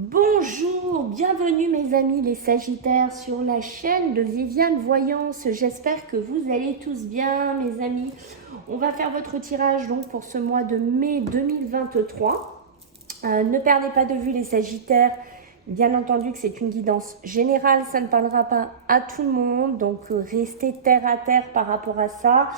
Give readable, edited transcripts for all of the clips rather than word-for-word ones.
Bonjour, bienvenue mes amis les Sagittaires sur la chaîne de Viviane Voyance. J'espère que vous allez tous bien mes amis. On va faire votre tirage donc pour ce mois de mai 2023. Ne perdez pas de vue les Sagittaires. Bien entendu que c'est une guidance générale, ça ne parlera pas à tout le monde, donc restez terre à terre par rapport à ça.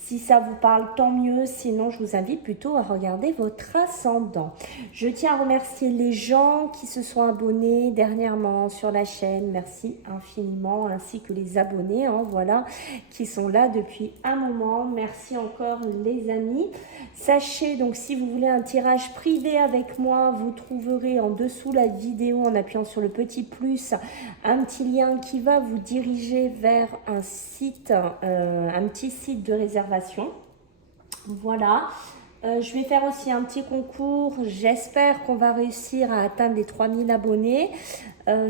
Si ça vous parle, tant mieux. Sinon, je vous invite plutôt à regarder votre ascendant. Je tiens à remercier les gens qui se sont abonnés dernièrement sur la chaîne. Merci infiniment, ainsi que les abonnés, voilà, qui sont là depuis un moment. Merci encore les amis. Sachez donc, si vous voulez un tirage privé avec moi, vous trouverez en dessous la vidéo, en appuyant sur le petit plus, un petit lien qui va vous diriger vers un site, un petit site de réservation. Voilà. Je vais faire aussi un petit concours. J'espère qu'on va réussir à atteindre les 3000 abonnés.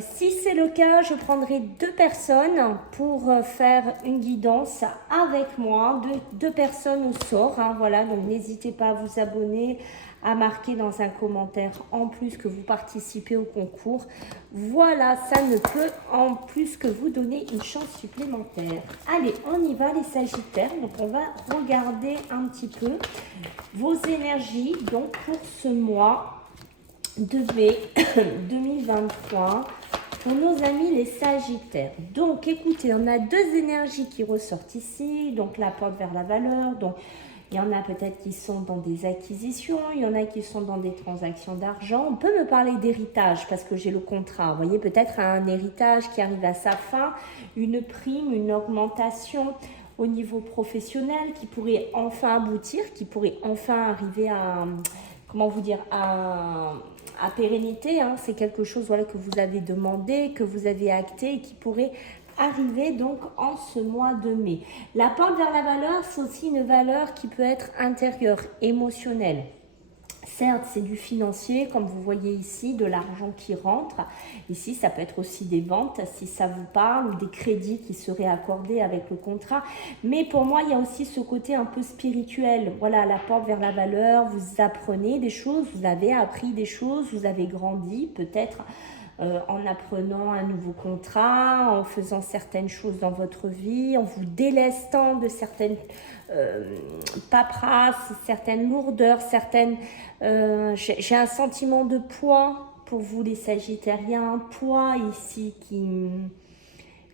Si c'est le cas, je prendrai 2 personnes pour faire une guidance avec moi. Deux personnes au sort. Voilà, donc n'hésitez pas à vous abonner, à marquer dans un commentaire en plus que vous participez au concours. Voilà, ça ne peut en plus que vous donner une chance supplémentaire. Allez, on y va les Sagittaires. Donc on va regarder un petit peu vos énergies donc pour ce mois de mai 2023 pour nos amis les Sagittaires. Donc écoutez, on a 2 énergies qui ressortent ici, donc la porte vers la valeur. Donc il y en a peut-être qui sont dans des acquisitions, il y en a qui sont dans des transactions d'argent. On peut me parler d'héritage parce que j'ai le contrat. Vous voyez, peut-être un héritage qui arrive à sa fin, une prime, une augmentation au niveau professionnel qui pourrait enfin aboutir, qui pourrait enfin arriver à, comment vous dire, à pérennité. C'est quelque chose voilà, que vous avez demandé, que vous avez acté et qui pourrait arriver donc en ce mois de mai. La porte vers la valeur, c'est aussi une valeur qui peut être intérieure, émotionnelle. Certes, c'est du financier, comme vous voyez ici, de l'argent qui rentre. Ici, ça peut être aussi des ventes, si ça vous parle, ou des crédits qui seraient accordés avec le contrat. Mais pour moi, il y a aussi ce côté un peu spirituel. Voilà, la porte vers la valeur, vous apprenez des choses, vous avez appris des choses, vous avez grandi peut-être en apprenant un nouveau contrat, en faisant certaines choses dans votre vie, en vous délestant de certaines paperasses, certaines lourdeurs, certaines... j'ai un sentiment de poids pour vous les Sagittariens, un poids ici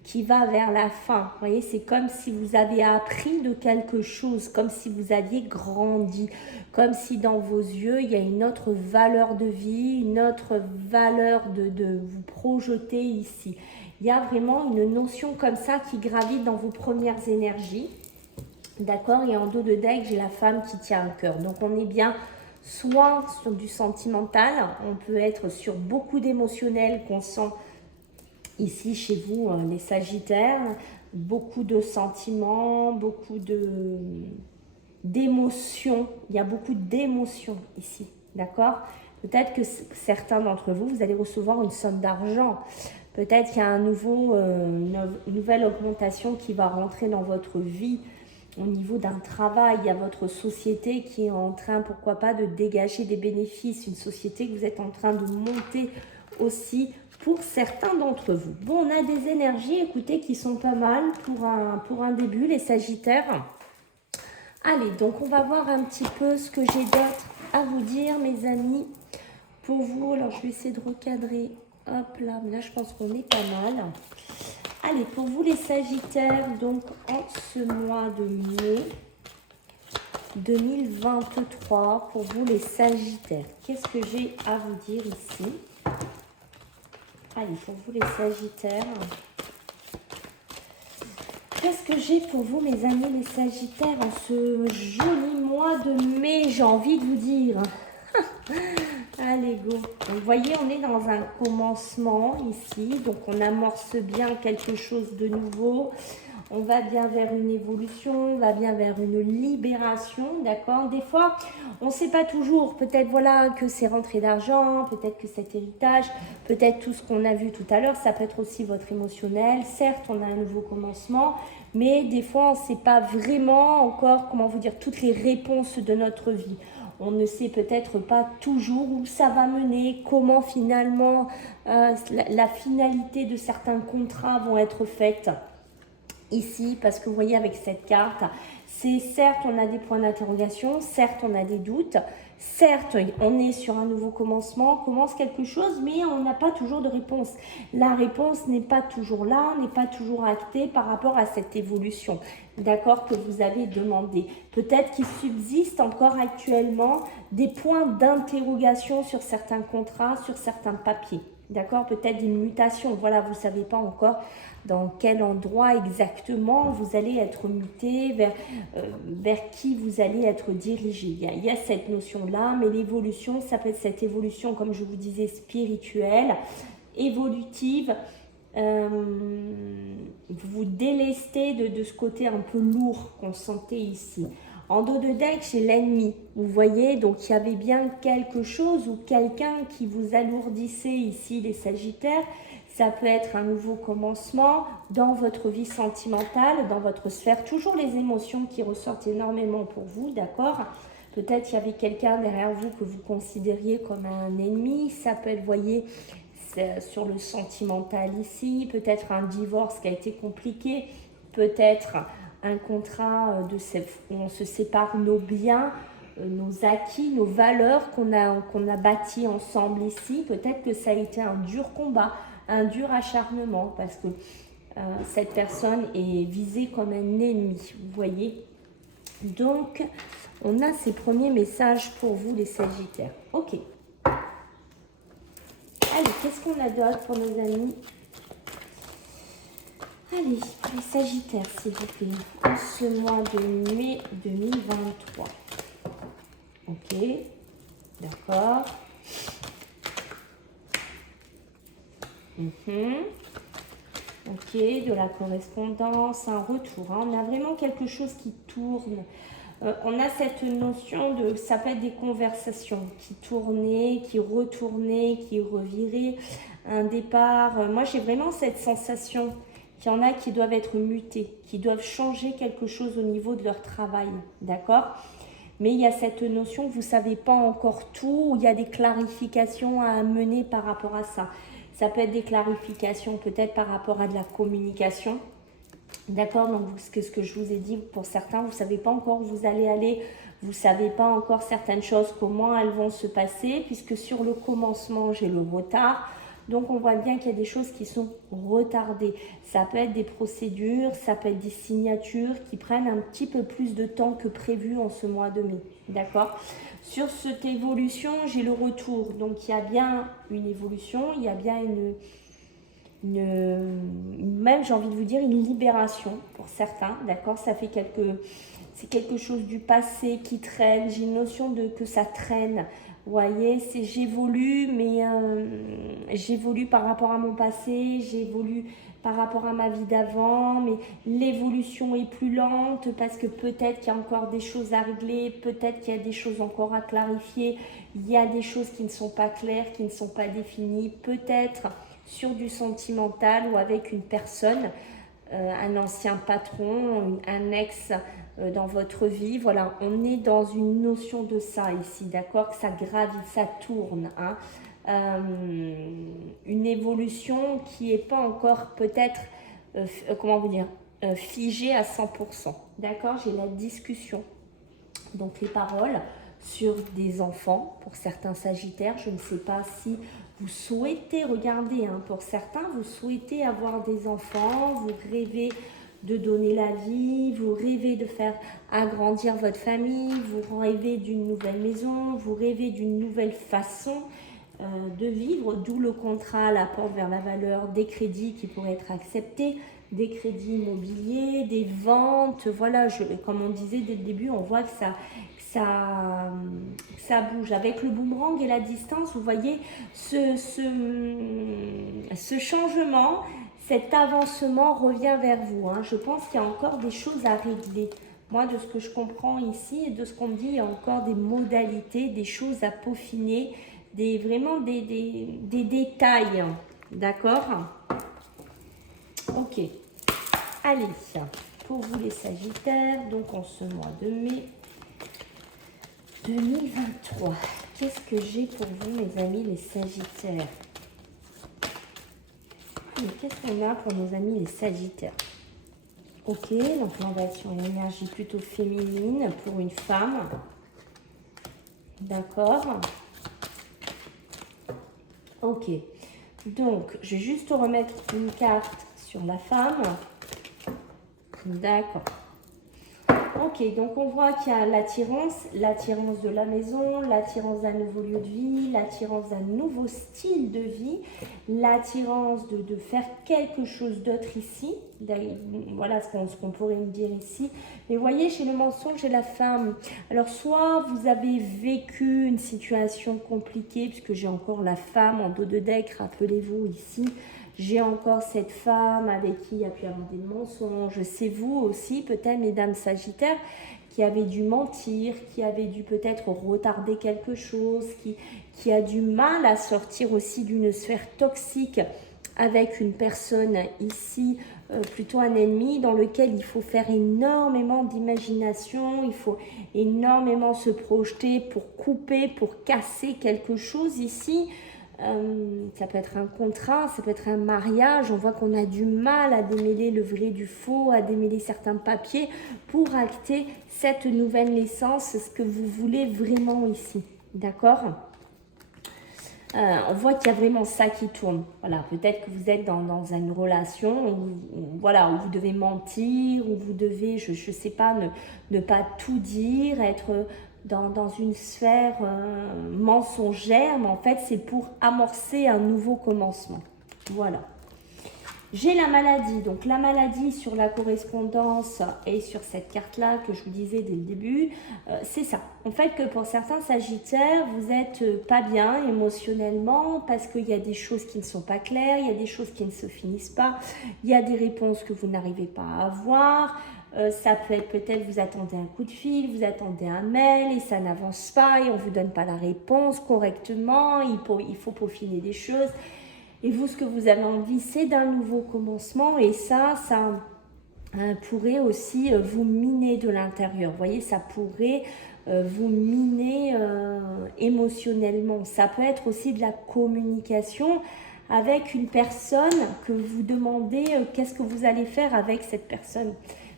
qui va vers la fin. Vous voyez, c'est comme si vous avez appris de quelque chose, comme si vous aviez grandi, comme si dans vos yeux, il y a une autre valeur de vie, une autre valeur de vous projeter ici. Il y a vraiment une notion comme ça qui gravite dans vos premières énergies. D'accord? Et en dos de deck, j'ai la femme qui tient un cœur. Donc, on est bien soit sur du sentimental, on peut être sur beaucoup d'émotionnel qu'on sent ici chez vous, les Sagittaires, beaucoup de sentiments, beaucoup d'émotions. Il y a beaucoup d'émotions ici, d'accord? Peut-être que certains d'entre vous, vous allez recevoir une somme d'argent. Peut-être qu'il y a une nouvelle augmentation qui va rentrer dans votre vie au niveau d'un travail. Il y a votre société qui est en train, pourquoi pas, de dégager des bénéfices. Une société que vous êtes en train de monter aussi pour certains d'entre vous. Bon, on a des énergies, écoutez, qui sont pas mal pour un début, les Sagittaires. Allez, donc on va voir un petit peu ce que j'ai d'autre à vous dire, mes amis, pour vous. Alors, je vais essayer de recadrer. Hop là, mais là, je pense qu'on est pas mal. Allez, pour vous, les Sagittaires, donc en ce mois de mai 2023, pour vous, les Sagittaires, qu'est-ce que j'ai à vous dire ici? Allez, pour vous les Sagittaires, qu'est-ce que j'ai pour vous mes amis les Sagittaires en ce joli mois de mai, j'ai envie de vous dire. Allez, go. Donc, vous voyez, on est dans un commencement ici, donc on amorce bien quelque chose de nouveau. On va bien vers une évolution, on va bien vers une libération, d'accord? Des fois, on ne sait pas toujours, peut-être voilà que c'est rentrée d'argent, peut-être que cet héritage, peut-être tout ce qu'on a vu tout à l'heure, ça peut être aussi votre émotionnel. Certes, on a un nouveau commencement, mais des fois, on ne sait pas vraiment encore, comment vous dire, toutes les réponses de notre vie. On ne sait peut-être pas toujours où ça va mener, comment finalement la finalité de certains contrats vont être faites ici, parce que vous voyez avec cette carte, c'est certes on a des points d'interrogation, certes on a des doutes, certes on est sur un nouveau commencement, on commence quelque chose, mais on n'a pas toujours de réponse. La réponse n'est pas toujours là, n'est pas toujours actée par rapport à cette évolution, d'accord, que vous avez demandé. Peut-être qu'il subsiste encore actuellement des points d'interrogation sur certains contrats, sur certains papiers. D'accord, peut-être une mutation. Voilà, vous ne savez pas encore dans quel endroit exactement vous allez être muté, vers qui vous allez être dirigé. Il y a cette notion-là, mais l'évolution, ça peut être cette évolution, comme je vous disais, spirituelle, évolutive. Vous délestez de ce côté un peu lourd qu'on sentait ici. En dos de deck, j'ai l'ennemi. Vous voyez, donc il y avait bien quelque chose ou quelqu'un qui vous alourdissait ici, les Sagittaires. Ça peut être un nouveau commencement dans votre vie sentimentale, dans votre sphère. Toujours les émotions qui ressortent énormément pour vous, d'accord? Peut-être il y avait quelqu'un derrière vous que vous considériez comme un ennemi. Ça peut être, vous voyez, sur le sentimental ici. Peut-être un divorce qui a été compliqué. Peut-être un contrat où on se sépare nos biens, nos acquis, nos valeurs qu'on a bâtis ensemble ici. Peut-être que ça a été un dur combat, un dur acharnement, parce que cette personne est visée comme un ennemi, vous voyez. Donc, on a ces premiers messages pour vous, les Sagittaires. Ok. Allez, qu'est-ce qu'on a d'autre pour nos amis? Allez, les Sagittaires, s'il vous plaît, en ce mois de mai 2023. Ok, d'accord. Ok, de la correspondance, un retour. Hein. On a vraiment quelque chose qui tourne. On a cette notion de, ça peut être des conversations qui tournaient, qui retournaient, qui reviraient, un départ. Moi, j'ai vraiment cette sensation qu'il y en a qui doivent être mutés, qui doivent changer quelque chose au niveau de leur travail, d'accord? Mais il y a cette notion que vous ne savez pas encore tout, où il y a des clarifications à amener par rapport à ça. Ça peut être des clarifications peut-être par rapport à de la communication. D'accord, donc ce que je vous ai dit, pour certains, vous ne savez pas encore où vous allez aller, vous ne savez pas encore certaines choses, comment elles vont se passer, puisque sur le commencement, j'ai le retard. Donc, on voit bien qu'il y a des choses qui sont retardées. Ça peut être des procédures, ça peut être des signatures qui prennent un petit peu plus de temps que prévu en ce mois de mai. D'accord? Sur cette évolution, j'ai le retour. Donc, il y a bien une évolution, il y a bien même j'ai envie de vous dire une libération pour certains, d'accord, c'est quelque chose du passé qui traîne, j'ai une notion de que ça traîne, vous voyez, j'évolue, mais j'évolue par rapport à mon passé, j'évolue par rapport à ma vie d'avant, mais l'évolution est plus lente parce que peut-être qu'il y a encore des choses à régler, peut-être qu'il y a des choses encore à clarifier, il y a des choses qui ne sont pas claires, qui ne sont pas définies, peut-être sur du sentimental ou avec une personne, un ancien patron, un ex dans votre vie. Voilà, on est dans une notion de ça ici, d'accord? Que ça gravite, ça tourne. Hein. Une évolution qui n'est pas encore peut-être, comment vous dire, figée à 100%. D'accord? J'ai la discussion. Donc les paroles sur des enfants, pour certains Sagittaires, je ne sais pas si vous souhaitez, regardez, hein, pour certains, vous souhaitez avoir des enfants, vous rêvez de donner la vie, vous rêvez de faire agrandir votre famille, vous rêvez d'une nouvelle maison, vous rêvez d'une nouvelle façon de vivre, d'où le contrat, la porte vers la valeur, des crédits qui pourraient être acceptés, des crédits immobiliers, des ventes, voilà, comme on disait dès le début, on voit que ça bouge. Avec le boomerang et la distance, vous voyez ce changement, cet avancement revient vers vous. Hein. Je pense qu'il y a encore des choses à régler. Moi, de ce que je comprends ici et de ce qu'on me dit, il y a encore des modalités, des choses à peaufiner, vraiment des détails. D'accord? Ok. Allez, pour vous les Sagittaires, donc en ce mois de mai, 2023. Qu'est-ce que j'ai pour vous, mes amis, les Sagittaires? Qu'est-ce qu'on a pour nos amis, les Sagittaires? Ok, donc là, on va être sur une énergie plutôt féminine pour une femme. D'accord. Ok. Donc, je vais juste remettre une carte sur la femme. D'accord. Ok, donc on voit qu'il y a l'attirance de la maison, l'attirance d'un nouveau lieu de vie, l'attirance d'un nouveau style de vie, l'attirance de faire quelque chose d'autre ici. Voilà ce qu'on pourrait me dire ici. Mais voyez, chez le mensonge et la femme, alors soit vous avez vécu une situation compliquée, puisque j'ai encore la femme en dos de deck, rappelez-vous ici. J'ai encore cette femme avec qui il y a pu avoir des mensonges. C'est vous aussi, peut-être, mesdames Sagittaires, qui avez dû mentir, qui avez dû peut-être retarder quelque chose, qui a du mal à sortir aussi d'une sphère toxique avec une personne ici, plutôt un ennemi, dans lequel il faut faire énormément d'imagination, il faut énormément se projeter pour couper, pour casser quelque chose ici. Ça peut être un contrat, ça peut être un mariage. On voit qu'on a du mal à démêler le vrai du faux, à démêler certains papiers pour acter cette nouvelle naissance, ce que vous voulez vraiment ici. D'accord? On voit qu'il y a vraiment ça qui tourne. Voilà, peut-être que vous êtes dans une relation où vous devez mentir, où vous devez, je ne sais pas, ne pas tout dire, être dans une sphère mensongère, mais en fait, c'est pour amorcer un nouveau commencement. Voilà. J'ai la maladie. Donc, la maladie sur la correspondance et sur cette carte-là que je vous disais dès le début, c'est ça. En fait, que pour certains Sagittaires, vous n'êtes pas bien émotionnellement parce qu'il y a des choses qui ne sont pas claires, il y a des choses qui ne se finissent pas, il y a des réponses que vous n'arrivez pas à avoir. Ça peut être peut-être vous attendez un coup de fil, vous attendez un mail et ça n'avance pas et on ne vous donne pas la réponse correctement, il faut peaufiner des choses. Et vous, ce que vous avez envie, c'est d'un nouveau commencement et ça pourrait aussi vous miner de l'intérieur. Vous voyez, ça pourrait vous miner émotionnellement. Ça peut être aussi de la communication avec une personne que vous demandez qu'est-ce que vous allez faire avec cette personne.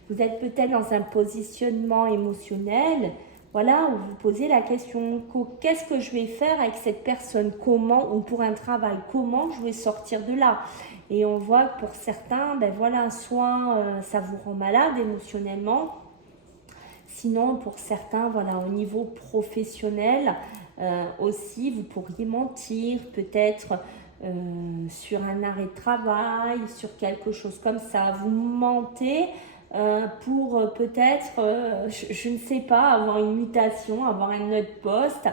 Vous êtes peut-être dans un positionnement émotionnel, voilà, où vous posez la question, qu'est-ce que je vais faire avec cette personne? Comment, ou pour un travail, comment je vais sortir de là? Et on voit que pour certains, soit ça vous rend malade émotionnellement, sinon pour certains, au niveau professionnel, aussi, vous pourriez mentir, peut-être sur un arrêt de travail, sur quelque chose comme ça. Vous mentez pour peut-être, je ne sais pas, avoir une mutation, avoir un autre poste.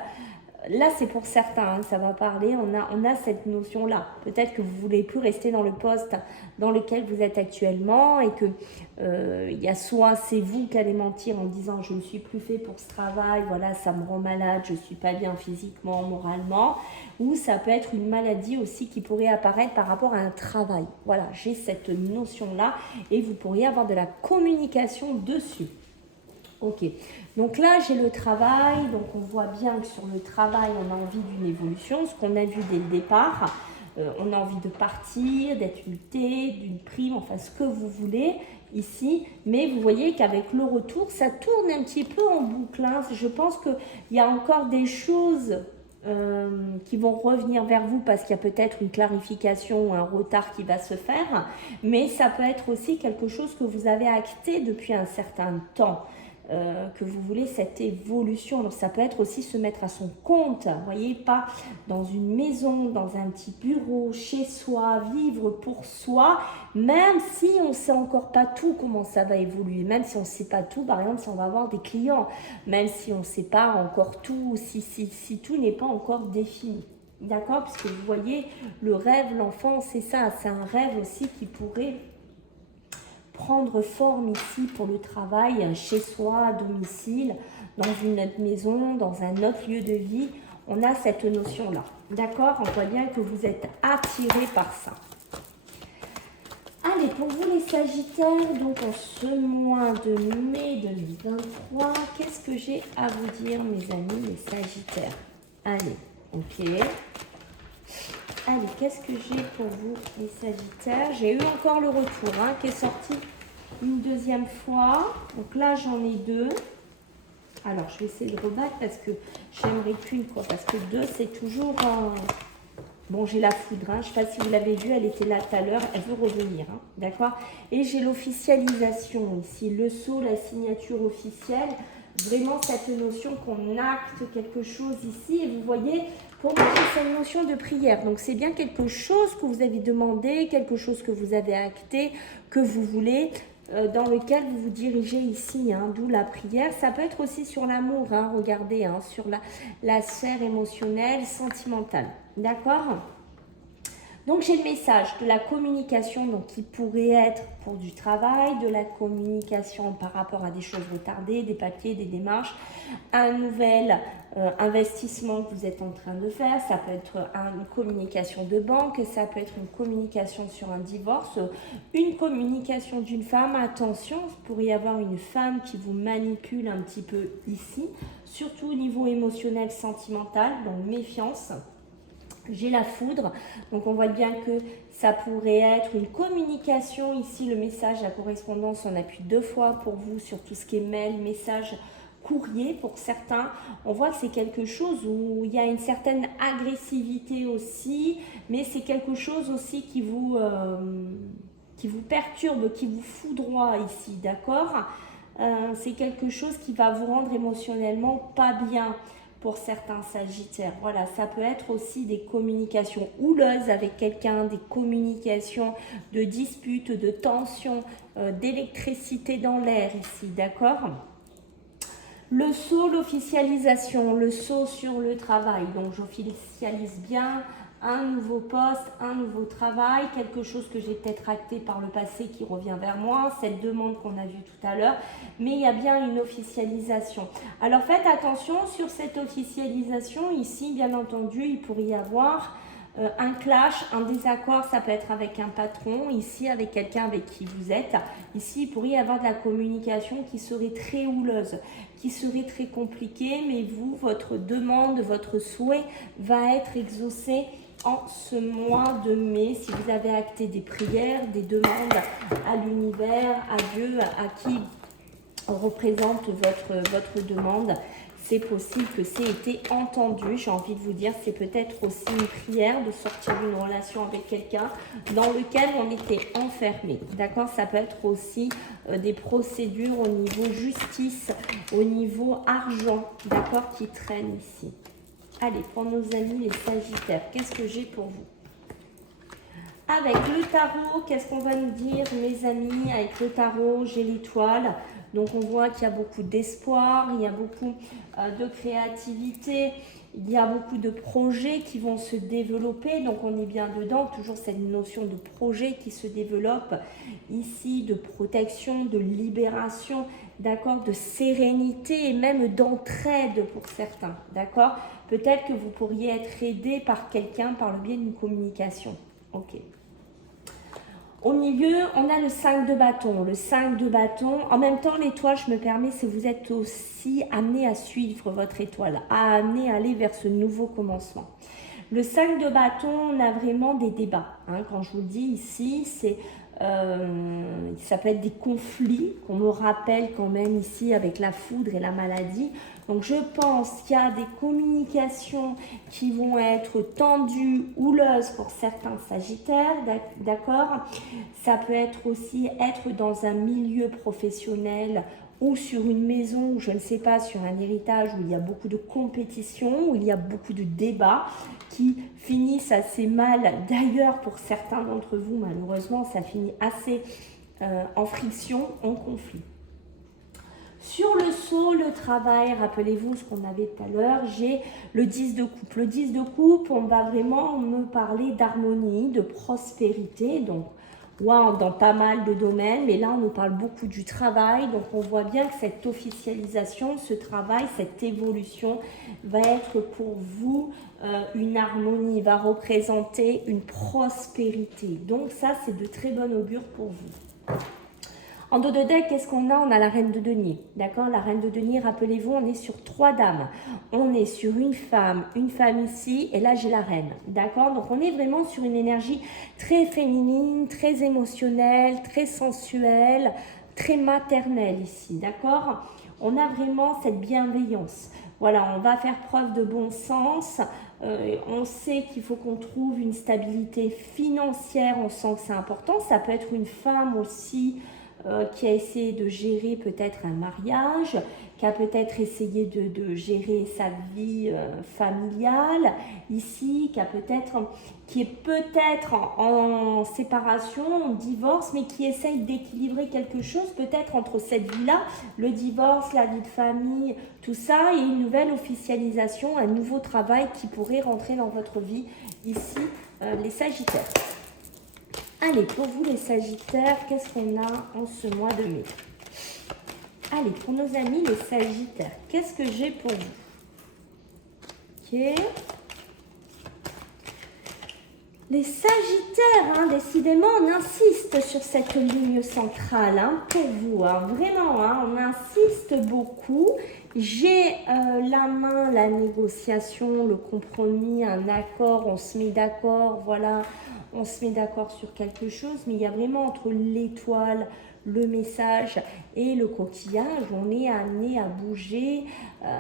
Là, c'est pour certains, ça va parler, on a cette notion-là. Peut-être que vous ne voulez plus rester dans le poste dans lequel vous êtes actuellement et que y a soit c'est vous qui allez mentir en disant je ne suis plus fait pour ce travail, voilà, ça me rend malade, je ne suis pas bien physiquement, moralement, ou ça peut être une maladie aussi qui pourrait apparaître par rapport à un travail. Voilà, j'ai cette notion-là et vous pourriez avoir de la communication dessus. Ok, donc là j'ai le travail, donc on voit bien que sur le travail on a envie d'une évolution, ce qu'on a vu dès le départ, on a envie de partir, d'être muté, d'une prime, enfin ce que vous voulez ici, mais vous voyez qu'avec le retour ça tourne un petit peu en boucle, hein. Je pense qu'il y a encore des choses qui vont revenir vers vous parce qu'il y a peut-être une clarification ou un retard qui va se faire, mais ça peut être aussi quelque chose que vous avez acté depuis un certain temps. Que vous voulez cette évolution. Donc ça peut être aussi se mettre à son compte, vous voyez, pas dans une maison, dans un petit bureau, chez soi, vivre pour soi, même si on ne sait encore pas tout comment ça va évoluer, même si on ne sait pas tout, par exemple si on va avoir des clients, même si on ne sait pas encore tout, si tout n'est pas encore défini. D'accord? Parce que vous voyez, le rêve, l'enfant, c'est ça, c'est un rêve aussi qui pourrait prendre forme ici pour le travail, chez soi, à domicile, dans une autre maison, dans un autre lieu de vie. On a cette notion-là. D'accord? On voit bien que vous êtes attiré par ça. Allez, Allez, pour vous les Sagittaires, donc en ce mois de mai 2023, qu'est-ce que j'ai à vous dire, mes amis, les Sagittaires? Allez, ok. Allez, qu'est-ce que j'ai pour vous, les Sagittaires? J'ai eu encore le retour qui est sorti une deuxième fois. Donc là, j'en ai deux. Alors, je vais essayer de rebattre parce que j'aimerais qu'une, quoi. Parce que deux, c'est toujours... Bon, j'ai la foudre, je ne sais pas si vous l'avez vu, elle était là tout à l'heure, elle veut revenir, d'accord? Et j'ai l'officialisation ici, le sceau, la signature officielle, vraiment cette notion qu'on acte quelque chose ici. Et vous voyez, pour moi, c'est cette notion de prière. Donc, c'est bien quelque chose que vous avez demandé, quelque chose que vous avez acté, que vous voulez, dans lequel vous vous dirigez ici, d'où la prière. Ça peut être aussi sur l'amour, regardez, sur la sphère émotionnelle, sentimentale. D'accord? Donc, j'ai le message de la communication donc, qui pourrait être pour du travail, de la communication par rapport à des choses retardées, des papiers, des démarches, un nouvel investissement que vous êtes en train de faire. Ça peut être une communication de banque, ça peut être une communication sur un divorce, une communication d'une femme. Attention, il pourrait y avoir une femme qui vous manipule un petit peu ici, surtout au niveau émotionnel, sentimental, donc méfiance. J'ai la foudre, donc on voit bien que ça pourrait être une communication. Ici, le message, la correspondance, on appuie deux fois pour vous sur tout ce qui est mail, message, courrier. Pour certains, on voit que c'est quelque chose où il y a une certaine agressivité aussi, mais c'est quelque chose aussi qui vous perturbe, qui vous foudroie ici, d'accord? C'est quelque chose qui va vous rendre émotionnellement pas bien. Pour certains Sagittaires, voilà, ça peut être aussi des communications houleuses avec quelqu'un, des communications de disputes, de tensions, d'électricité dans l'air ici, d'accord? Le sceau, l'officialisation, le sceau sur le travail, donc j'officialise bien un nouveau poste, un nouveau travail, quelque chose que j'ai peut-être acté par le passé qui revient vers moi, cette demande qu'on a vue tout à l'heure, mais il y a bien une officialisation. Alors faites attention sur cette officialisation, ici bien entendu il pourrait y avoir un clash, un désaccord, ça peut être avec un patron, ici avec quelqu'un avec qui vous êtes. Ici, il pourrait y avoir de la communication qui serait très houleuse, qui serait très compliquée, mais vous, votre demande, votre souhait va être exaucé en ce mois de mai. Si vous avez acté des prières, des demandes à l'univers, à Dieu, à qui représente votre demande, c'est possible que c'est été entendu. J'ai envie de vous dire, c'est peut-être aussi une prière de sortir d'une relation avec quelqu'un dans lequel on était enfermé. D'accord? Ça peut être aussi des procédures au niveau justice, au niveau argent, d'accord, qui traînent ici. Allez, pour nos amis les Sagittaires, qu'est-ce que j'ai pour vous? Avec le tarot, qu'est-ce qu'on va nous dire, mes amis? Avec le tarot, j'ai l'étoile. Donc, on voit qu'il y a beaucoup d'espoir, il y a beaucoup de créativité, il y a beaucoup de projets qui vont se développer. Donc, on est bien dedans. Toujours cette notion de projet qui se développe ici, de protection, de libération, d'accord, de sérénité et même d'entraide pour certains, d'accord? Peut-être que vous pourriez être aidé par quelqu'un par le biais d'une communication. Ok. Au milieu, on a le 5 de bâton. Le 5 de bâton, en même temps, l'étoile, je me permets, c'est vous êtes aussi amené à suivre votre étoile, amené à aller vers ce nouveau commencement. Le 5 de bâton, on a vraiment des débats. Quand je vous le dis ici, ça peut être des conflits qu'on me rappelle quand même ici avec la foudre et la maladie. Donc je pense qu'il y a des communications qui vont être tendues, houleuses pour certains Sagittaires, d'accord? Ça peut être aussi être dans un milieu professionnel ou sur une maison, ou je ne sais pas, sur un héritage où il y a beaucoup de compétition, où il y a beaucoup de débats qui finissent assez mal. D'ailleurs, pour certains d'entre vous, malheureusement, ça finit assez en friction, en conflit. Sur le sceau, le travail, rappelez-vous ce qu'on avait tout à l'heure, j'ai le 10 de coupe. Le 10 de coupe, on va vraiment me parler d'harmonie, de prospérité. Donc, wow, dans pas mal de domaines, mais là on nous parle beaucoup du travail, donc on voit bien que cette officialisation, ce travail, cette évolution va être pour vous une harmonie, va représenter une prospérité. Donc ça, c'est de très bon augure pour vous. En dos de deck, qu'est-ce qu'on a? On a la reine de denier, d'accord? La reine de denier, rappelez-vous, on est sur 3 dames. On est sur une femme ici, et là j'ai la reine, d'accord? Donc on est vraiment sur une énergie très féminine, très émotionnelle, très sensuelle, très maternelle ici, d'accord? On a vraiment cette bienveillance. Voilà, on va faire preuve de bon sens. On sait qu'il faut qu'on trouve une stabilité financière, on sent que c'est important. Ça peut être une femme aussi qui a essayé de gérer peut-être un mariage, qui a peut-être essayé de gérer sa vie familiale ici, qui est peut-être en séparation, en divorce, mais qui essaye d'équilibrer quelque chose, peut-être entre cette vie-là, le divorce, la vie de famille, tout ça, et une nouvelle officialisation, un nouveau travail qui pourrait rentrer dans votre vie ici, les Sagittaires. Allez, pour vous les Sagittaires, qu'est-ce qu'on a en ce mois de mai? Allez, pour nos amis les Sagittaires, qu'est-ce que j'ai pour vous? Ok. Les Sagittaires, hein, décidément, on insiste sur cette ligne centrale pour vous. Vraiment, on insiste beaucoup. J'ai la main, la négociation, le compromis, un accord, on se met d'accord, voilà. On se met d'accord sur quelque chose, mais il y a vraiment entre l'étoile, le message et le coquillage, on est amené à bouger.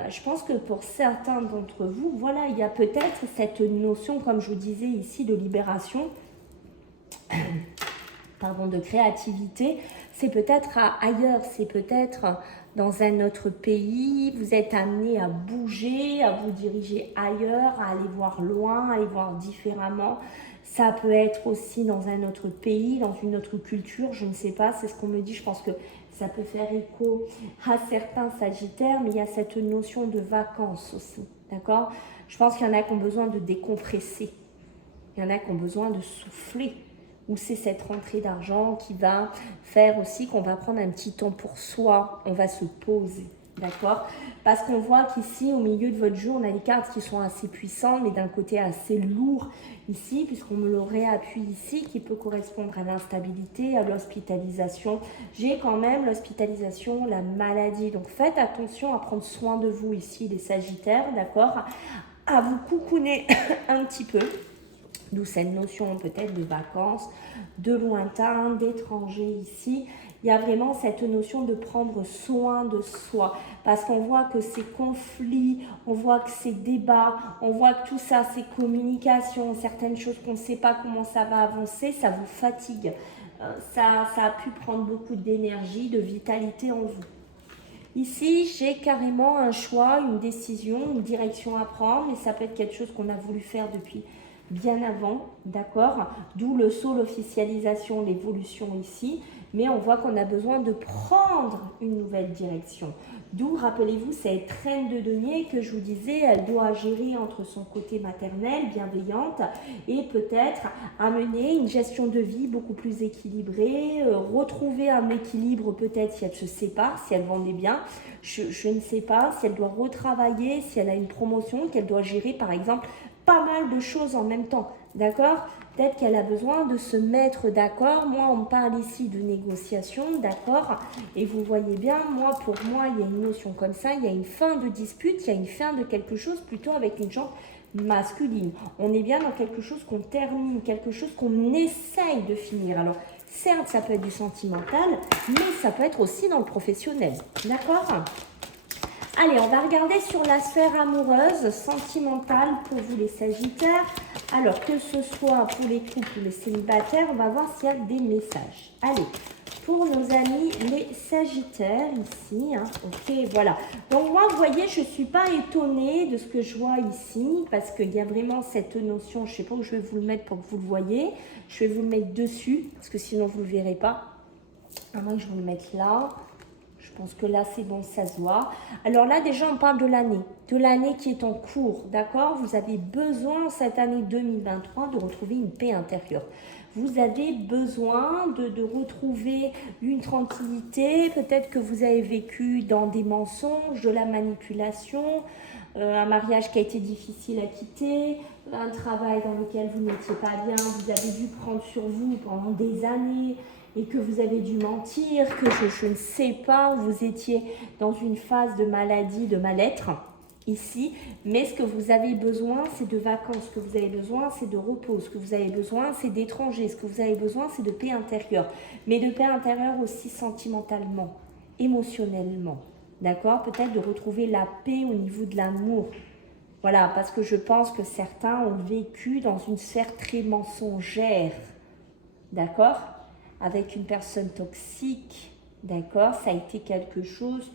Je pense que pour certains d'entre vous, voilà, il y a peut-être cette notion, comme je vous disais ici, de libération, pardon, de créativité. C'est peut-être ailleurs, c'est peut-être dans un autre pays, vous êtes amené à bouger, à vous diriger ailleurs, à aller voir loin, à aller voir différemment. Ça peut être aussi dans un autre pays, dans une autre culture, je ne sais pas, c'est ce qu'on me dit. Je pense que ça peut faire écho à certains Sagittaires, mais il y a cette notion de vacances aussi, d'accord? Je pense qu'il y en a qui ont besoin de décompresser, il y en a qui ont besoin de souffler, ou c'est cette rentrée d'argent qui va faire aussi qu'on va prendre un petit temps pour soi, on va se poser. D'accord? Parce qu'on voit qu'ici, au milieu de votre jour, on a des cartes qui sont assez puissantes, mais d'un côté assez lourd ici, puisqu'on me le réappuie ici, qui peut correspondre à l'instabilité, à l'hospitalisation. J'ai quand même l'hospitalisation, la maladie. Donc faites attention à prendre soin de vous ici, les Sagittaires, d'accord? À vous coucouner un petit peu. D'où cette notion peut-être de vacances, de lointain, d'étranger ici. Il y a vraiment cette notion de prendre soin de soi. Parce qu'on voit que ces conflits, on voit que ces débats, on voit que tout ça, ces communications, certaines choses qu'on ne sait pas comment ça va avancer, ça vous fatigue. Ça a pu prendre beaucoup d'énergie, de vitalité en vous. Ici, j'ai carrément un choix, une décision, une direction à prendre. Et ça peut être quelque chose qu'on a voulu faire depuis bien avant, d'accord? D'où le saut, l'officialisation, l'évolution ici. Mais on voit qu'on a besoin de prendre une nouvelle direction. D'où, rappelez-vous, cette reine de denier que je vous disais, elle doit gérer entre son côté maternel, bienveillante, et peut-être amener une gestion de vie beaucoup plus équilibrée, retrouver un équilibre peut-être si elle se sépare, si elle vendait bien, je ne sais pas, si elle doit retravailler, si elle a une promotion, qu'elle doit gérer par exemple pas mal de choses en même temps, d'accord? Peut-être qu'elle a besoin de se mettre d'accord. Moi, on me parle ici de négociation, d'accord? Et vous voyez bien, pour moi, il y a une notion comme ça, il y a une fin de dispute, il y a une fin de quelque chose plutôt avec une jambe masculine. On est bien dans quelque chose qu'on termine, quelque chose qu'on essaye de finir. Alors, certes, ça peut être du sentimental, mais ça peut être aussi dans le professionnel, d'accord? Allez, on va regarder sur la sphère amoureuse, sentimentale pour vous les Sagittaires. Alors, que ce soit pour les couples ou les célibataires, on va voir s'il y a des messages. Allez, pour nos amis les Sagittaires, ici, ok, voilà. Donc moi, vous voyez, je ne suis pas étonnée de ce que je vois ici, parce qu'il y a vraiment cette notion, je ne sais pas où je vais vous le mettre pour que vous le voyez. Je vais vous le mettre dessus, parce que sinon vous ne le verrez pas. À moins que je vous le mette là. Je pense que là, c'est bon, ça se voit. Alors là, déjà, on parle de l'année qui est en cours, d'accord? Vous avez besoin, cette année 2023, de retrouver une paix intérieure. Vous avez besoin de retrouver une tranquillité. Peut-être que vous avez vécu dans des mensonges, de la manipulation, un mariage qui a été difficile à quitter, un travail dans lequel vous n'étiez pas bien, vous avez dû prendre sur vous pendant des années et que vous avez dû mentir, que je ne sais pas, vous étiez dans une phase de maladie, de mal-être ici, mais ce que vous avez besoin, c'est de vacances, ce que vous avez besoin, c'est de repos, ce que vous avez besoin, c'est d'étrangers, ce que vous avez besoin, c'est de paix intérieure, mais de paix intérieure aussi sentimentalement, émotionnellement, d'accord? Peut-être de retrouver la paix au niveau de l'amour. Voilà, parce que je pense que certains ont vécu dans une sphère très mensongère, d'accord? Avec une personne toxique, d'accord? Ça a été quelque chose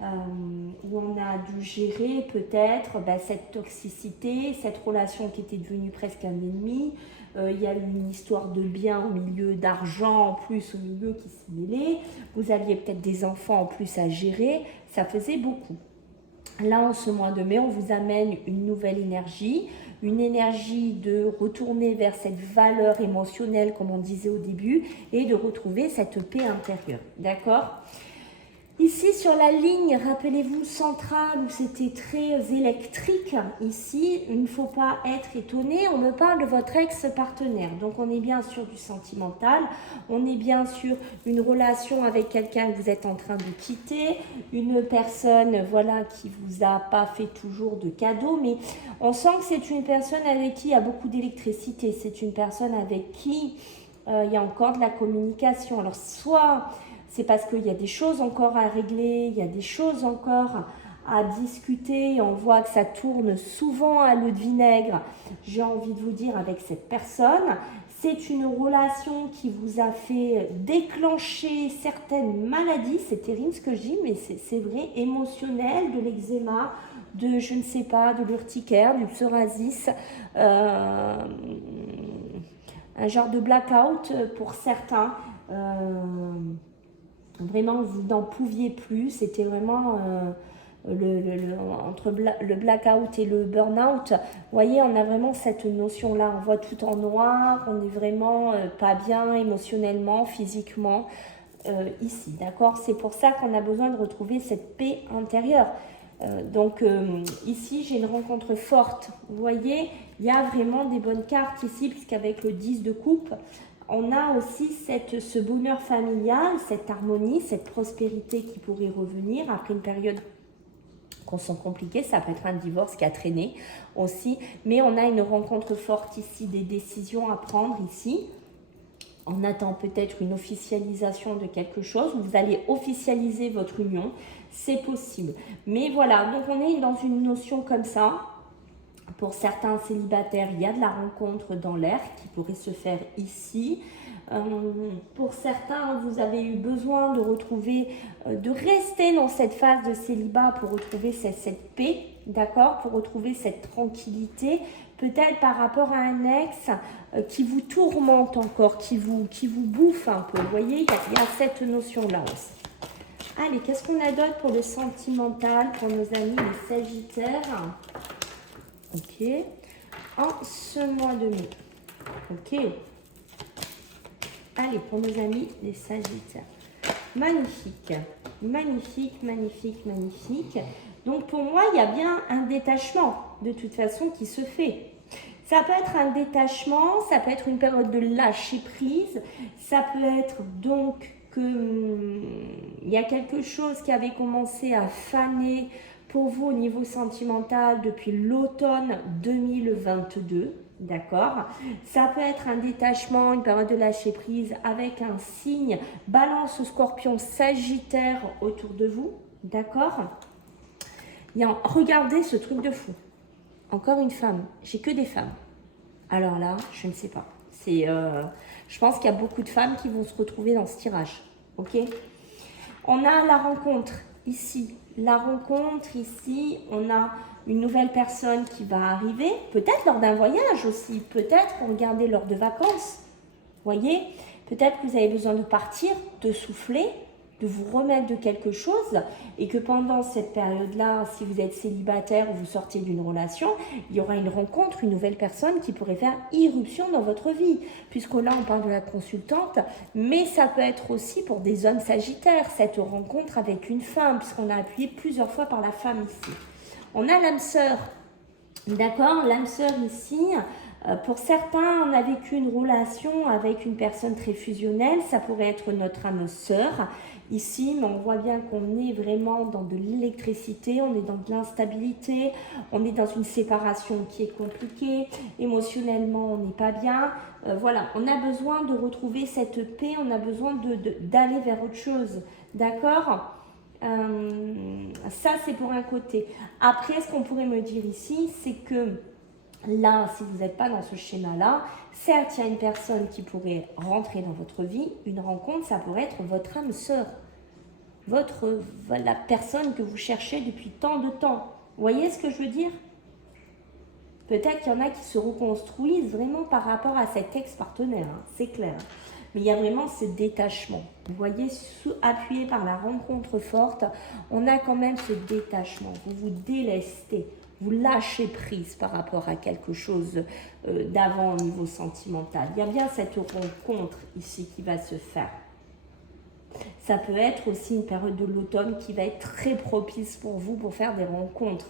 où on a dû gérer peut-être cette toxicité, cette relation qui était devenue presque un ennemi. Il y a eu une histoire de biens au milieu, d'argent en plus au milieu qui s'est mêlé. Vous aviez peut-être des enfants en plus à gérer. Ça faisait beaucoup. Là, en ce mois de mai, on vous amène une nouvelle énergie, une énergie de retourner vers cette valeur émotionnelle, comme on disait au début, et de retrouver cette paix intérieure. D'accord ? Ici, sur la ligne, rappelez-vous, centrale, où c'était très électrique, ici, il ne faut pas être étonné, on me parle de votre ex-partenaire. Donc, on est bien sûr du sentimental, on est bien sûr une relation avec quelqu'un que vous êtes en train de quitter, une personne, voilà, qui vous a pas fait toujours de cadeaux, mais on sent que c'est une personne avec qui il y a beaucoup d'électricité, c'est une personne avec qui il y a encore de la communication. Alors, soit c'est parce qu'il y a des choses encore à régler, il y a des choses encore à discuter. On voit que ça tourne souvent à l'eau de vinaigre, j'ai envie de vous dire, avec cette personne. C'est une relation qui vous a fait déclencher certaines maladies. C'est terrible ce que je dis, mais c'est vrai, émotionnel, de l'eczéma, de, je ne sais pas, de l'urticaire, du psoriasis, un genre de blackout pour certains. Vraiment, vous n'en pouviez plus. C'était vraiment entre le blackout et le burn-out. Vous voyez, on a vraiment cette notion-là. On voit tout en noir. On est vraiment pas bien émotionnellement, physiquement, ici. D'accord? C'est pour ça qu'on a besoin de retrouver cette paix intérieure. Donc ici, j'ai une rencontre forte. Vous voyez, il y a vraiment des bonnes cartes ici, puisqu'avec le 10 de coupe, on a aussi ce bonheur familial, cette harmonie, cette prospérité qui pourrait revenir après une période qu'on sent compliquée. Ça peut être un divorce qui a traîné aussi, mais on a une rencontre forte ici, des décisions à prendre ici. On attend peut-être une officialisation de quelque chose. Vous allez officialiser votre union, c'est possible. Mais voilà, donc on est dans une notion comme ça. Pour certains célibataires, il y a de la rencontre dans l'air qui pourrait se faire ici. Pour certains, vous avez eu besoin de retrouver, de rester dans cette phase de célibat pour retrouver cette paix, d'accord, pour retrouver cette tranquillité, peut-être par rapport à un ex qui vous tourmente encore, qui vous bouffe un peu. Vous voyez, il y a cette notion-là aussi. Allez, qu'est-ce qu'on a d'autre pour le sentimental, pour nos amis les Sagittaires? Ok. En ce mois de mai. Ok. Allez, pour nos amis les Sagittaires. Magnifique. Magnifique, magnifique, magnifique. Donc, pour moi, il y a bien un détachement, de toute façon, qui se fait. Ça peut être un détachement, ça peut être une période de lâcher prise. Ça peut être donc qu'il y a quelque chose qui avait commencé à faner pour vous au niveau sentimental depuis l'automne 2022, d'accord? Ça peut être un détachement, une période de lâcher prise avec un signe Balance, Scorpion, Sagittaire autour de vous, d'accord? Regardez ce truc de fou. Encore une femme, j'ai que des femmes. Alors là, je ne sais pas. Je pense qu'il y a beaucoup de femmes qui vont se retrouver dans ce tirage, ok? On a la rencontre ici. La rencontre ici, on a une nouvelle personne qui va arriver, peut-être lors d'un voyage aussi, peut-être pour regarder lors de vacances. Voyez, peut-être que vous avez besoin de partir, de souffler, de vous remettre de quelque chose et que pendant cette période-là, si vous êtes célibataire ou vous sortez d'une relation, il y aura une rencontre, une nouvelle personne qui pourrait faire irruption dans votre vie. Puisque là, on parle de la consultante, mais ça peut être aussi pour des hommes sagittaires, cette rencontre avec une femme, puisqu'on a appuyé plusieurs fois par la femme ici. On a l'âme sœur, d'accord? L'âme sœur ici, pour certains, on a vécu une relation avec une personne très fusionnelle, ça pourrait être notre âme sœur ici, mais on voit bien qu'on est vraiment dans de l'électricité, on est dans de l'instabilité, on est dans une séparation qui est compliquée, émotionnellement on n'est pas bien, voilà, on a besoin de retrouver cette paix, on a besoin d'aller vers autre chose, d'accord? Ça c'est pour un côté. Après, ce qu'on pourrait me dire ici, c'est que là, si vous n'êtes pas dans ce schéma-là, certes, il y a une personne qui pourrait rentrer dans votre vie, une rencontre, ça pourrait être votre âme sœur, la personne que vous cherchez depuis tant de temps. Vous voyez ce que je veux dire? Peut-être qu'il y en a qui se reconstruisent vraiment par rapport à cet ex-partenaire, hein, c'est clair. Mais il y a vraiment ce détachement. Vous voyez, appuyé par la rencontre forte, on a quand même ce détachement. Vous vous délestez. Vous lâchez prise par rapport à quelque chose d'avant au niveau sentimental. Il y a bien cette rencontre ici qui va se faire. Ça peut être aussi une période de l'automne qui va être très propice pour vous pour faire des rencontres.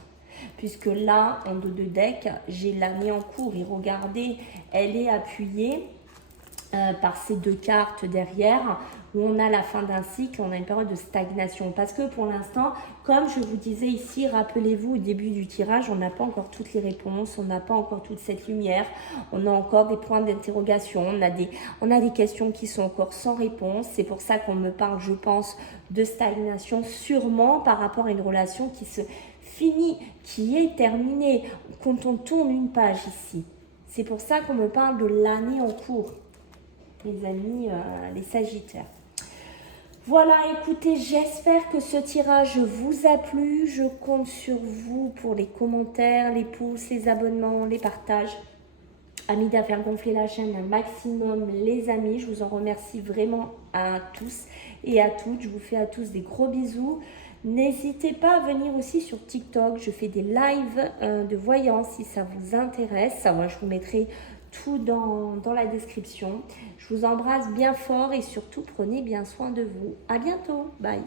Puisque là, en dos de deck, j'ai l'année en cours. Et regardez, elle est appuyée par ces deux cartes derrière, où on a la fin d'un cycle, on a une période de stagnation. Parce que pour l'instant, comme je vous disais ici, rappelez-vous au début du tirage, on n'a pas encore toutes les réponses, on n'a pas encore toute cette lumière, on a encore des points d'interrogation, on a des questions qui sont encore sans réponse. C'est pour ça qu'on me parle, je pense, de stagnation, sûrement par rapport à une relation qui se finit, qui est terminée, quand on tourne une page ici. C'est pour ça qu'on me parle de l'année en cours, les amis, les Sagittaires. Voilà, écoutez, j'espère que ce tirage vous a plu. Je compte sur vous pour les commentaires, les pouces, les abonnements, les partages. Amis à faire gonfler la chaîne un maximum, les amis. Je vous en remercie vraiment à tous et à toutes. Je vous fais à tous des gros bisous. N'hésitez pas à venir aussi sur TikTok. Je fais des lives de voyance si ça vous intéresse. Moi, je vous mettrai tout dans la description. Je vous embrasse bien fort et surtout prenez bien soin de vous. À bientôt. Bye.